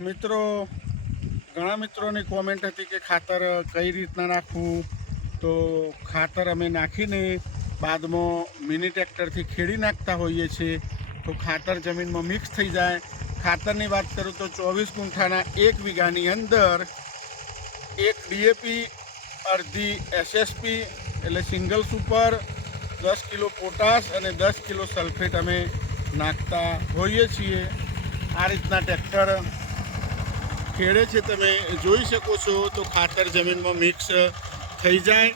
મિત્રો, ઘણા મિત્રોની કોમેન્ટ હતી કે ખાતર કઈ રીતના નાખવું. તો ખાતર અમે નાખીને બાદમાં મિની ટ્રેક્ટરથી ખેડી નાખતા હોઈએ છીએ તો ખાતર જમીનમાં મિક્સ થઈ જાય. ખાતરની વાત કરું તો 24 ગુંઠાના 1 વીઘાની અંદર 1 DAP, અડધી SSP એટલે સિંગલ સુપર, 10 કિલો પોટાશ અને 10 કિલો સલ્ફેટ અમે નાખતા હોઈએ છીએ. આ રીતના ટ્રેક્ટર ખેડે છે, તમે જોઈ શકો છો. તો ખાતર જમીનમાં મિક્સ થઈ જાય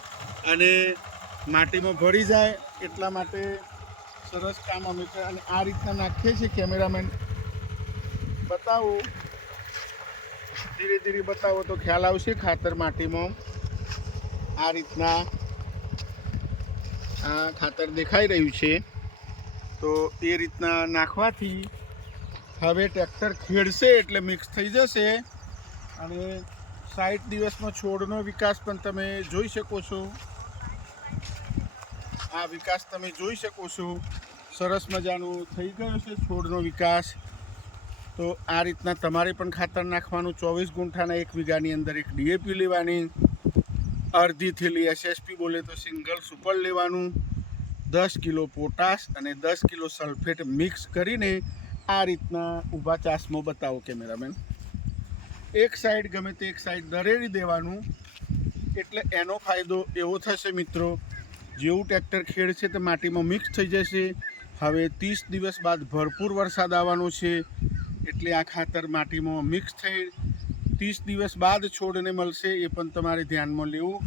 અને માટીમાં ભળી જાય, એટલા માટે સરસ કામ અમે અને આ રીતના નાખીએ છીએ. કેમેરામેન બતાવો, ધીરે ધીરે બતાવો તો ખ્યાલ આવશે. ખાતર માટીમાં આ રીતના આ ખાતર દેખાઈ રહ્યું છે. તો એ રીતના નાખવાથી હવે ટ્રેક્ટર ખેડશે એટલે મિક્સ થઈ જશે અને 60 દિવસમાં છોડનો વિકાસ પણ તમે જોઈ શકો છો. આ વિકાસ તમે જોઈ શકો છો, સરસ મજાનું થઈ ગયો છે છોડનો વિકાસ. તો આ રીતના તમારે પણ ખાતર નાખવાનું. 24 ગુંઠાના 1 વીઘાની અંદર 1 DAP લેવાની, અડધી થેલી SSP બોલે તો સિંગલ સુપર લેવાનું, 10 કિલો પોટાશ અને 10 કિલો સલ્ફેટ મિક્સ કરીને આ રીતના ઊભા ચાસમાં બતાવો કેમેરામેન. એક સાઈડ ગમે તે એક સાઈડ દરેડી દેવાનું, એટલે એનો ફાયદો એવો થશે મિત્રો, જેવું ટ્રેક્ટર ખેડશે તો માટીમાં મિક્સ થઈ જશે. હવે 30 દિવસ બાદ ભરપૂર વરસાદ આવવાનો છે, એટલે આ ખાતર માટીમાં મિક્સ થઈ 30 દિવસ બાદ છોડને મળશે. એ પણ તમારે ધ્યાનમાં લેવું.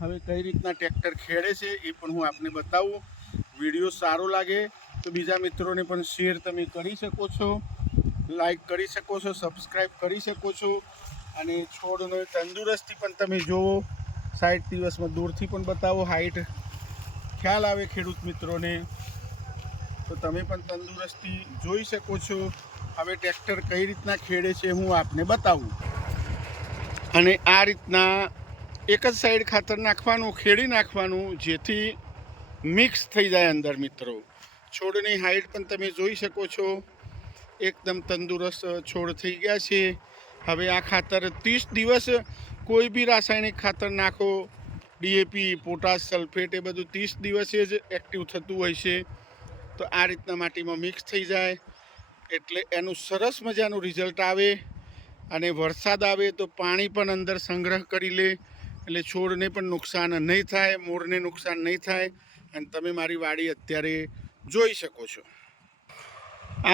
હવે કઈ રીતના ટ્રેક્ટર ખેડે છે એ પણ હું આપને બતાવું. વિડીયો સારો લાગે તો બીજા મિત્રોને પણ શેર તમે કરી શકો છો, લાઈક કરી શકો છો, સબસ્ક્રાઈબ કરી શકો છો. અને છોડનો તંદુરસ્તી પણ તમે જુઓ. 60 દિવસમાં દૂરથી પણ બતાવો, હાઈટ ખ્યાલ આવે ખેડૂત મિત્રોને, તો તમે પણ તંદુરસ્તી જોઈ શકો છો. હવે ટ્રેક્ટર કઈ રીતના ખેડે છે હું આપને બતાવું. અને આ રીતના એક જ સાઈડ ખાતર નાખવાનું, ખેડી નાખવાનું, જેથી મિક્સ થઈ જાય અંદર મિત્રો. છોડની હાઈટ પણ તમે જોઈ શકો છો, એકદમ તંદુરસ્ત છોડ થઈ ગયા છે. હવે આ ખાતર 30 દિવસ કોઈ બી રાસાયણિક ખાતર નાખો, DAP, પોટાશ, સલ્ફેટ, એ બધું 30 દિવસે જ એક્ટિવ થતું હોય છે. તો આ રીતના માટીમાં મિક્સ થઈ જાય એટલે એનું સરસ મજાનું રિઝલ્ટ આવે. અને વરસાદ આવે તો પાણી પણ અંદર સંગ્રહ કરી લે, એટલે છોડને પણ નુકસાન નહીં થાય, મૂળને નુકસાન નહીં થાય. અને તમે મારી વાડી અત્યારે જોઈ શકો છો.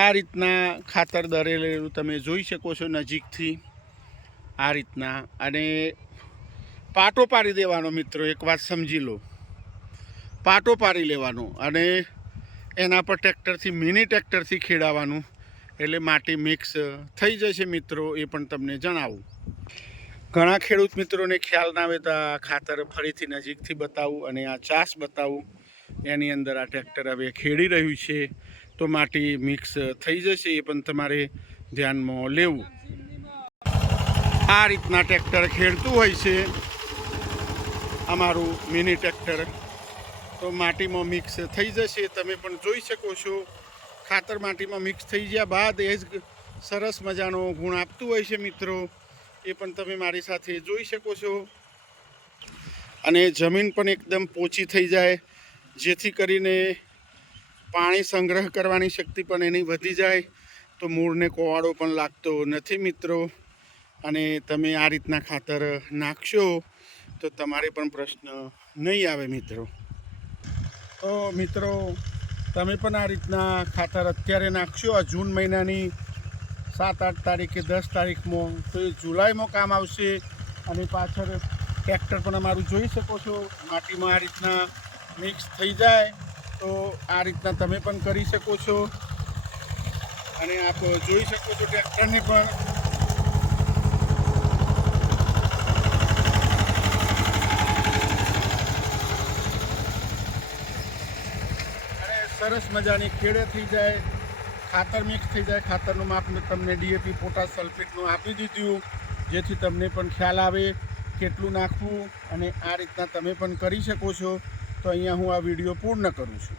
આ રીતના ખાતર દરેલું તમે જોઈ શકો છો નજીકથી. આ રીતના અને પાટો પાડી દેવાનો મિત્રો. એક વાત સમજી લો, પાટો પાડી લેવાનો અને એના પર ટ્રેક્ટરથી, મિની ટ્રેક્ટરથી ખેડાવવાનું, એટલે માટી મિક્સ થઈ જશે મિત્રો. એ પણ તમને જણાવું. ઘણા ખેડૂત મિત્રોને ખ્યાલ ના આવે તો આ ખાતર ફરીથી નજીકથી બતાવું અને આ ચાસ બતાવું. એની અંદર આ ટ્રેક્ટર હવે ખેડી રહ્યું છે, તો માટી મિક્સ થઈ જશે. એ પણ તમારે ધ્યાનમાં લેવું. આ રીતના ટ્રેક્ટર ખેડતું હોય છે અમારું મિની ટ્રેક્ટર. તો માટીમાં મિક્સ થઈ જશે, તમે પણ જોઈ શકો છો. ખાતર માટીમાં મિક્સ થઈ ગયા બાદ એ જ સરસ મજાનો ગુણ આપતું હોય છે મિત્રો. એ પણ તમે મારી સાથે જોઈ શકો છો. અને જમીન પણ એકદમ પોચી થઈ જાય, જેથી કરીને પાણી સંગ્રહ કરવાની શક્તિ પણ એની વધી જાય, તો મૂળને કોવાડો પણ લાગતો નથી મિત્રો. અને તમે આ રીતના ખાતર નાખશો તો તમારે પણ પ્રશ્ન નહીં આવે મિત્રો. તો મિત્રો, તમે પણ આ રીતના ખાતર અત્યારે નાખશો આ જૂન મહિનાની 7-8 તારીખે, 10 તારીખમાં, તો એ જુલાઈમાં કામ આવશે. અને પાછળ ટ્રેક્ટર પણ અમારું જોઈ શકો છો, માટીમાં આ રીતના મિક્સ થઈ જાય. તો આ રીતના તમે પણ કરી શકો છો. અને આપ જોઈ શકો છો ટ્રેક્ટરને પણ. સરસ મજાની ખેડે થઈ જાય, ખાતર મિક્સ થઈ જાય. ખાતરનું માપ તમને DAP, પોટાશ, સલ્ફેટનું આપી દીધું, જેથી તમને પણ ખ્યાલ આવે કેટલું નાખવું. અને આ રીતના તમે પણ કરી શકો છો. તો અહીંયા હું આ વિડીયો પૂર્ણ કરું છું.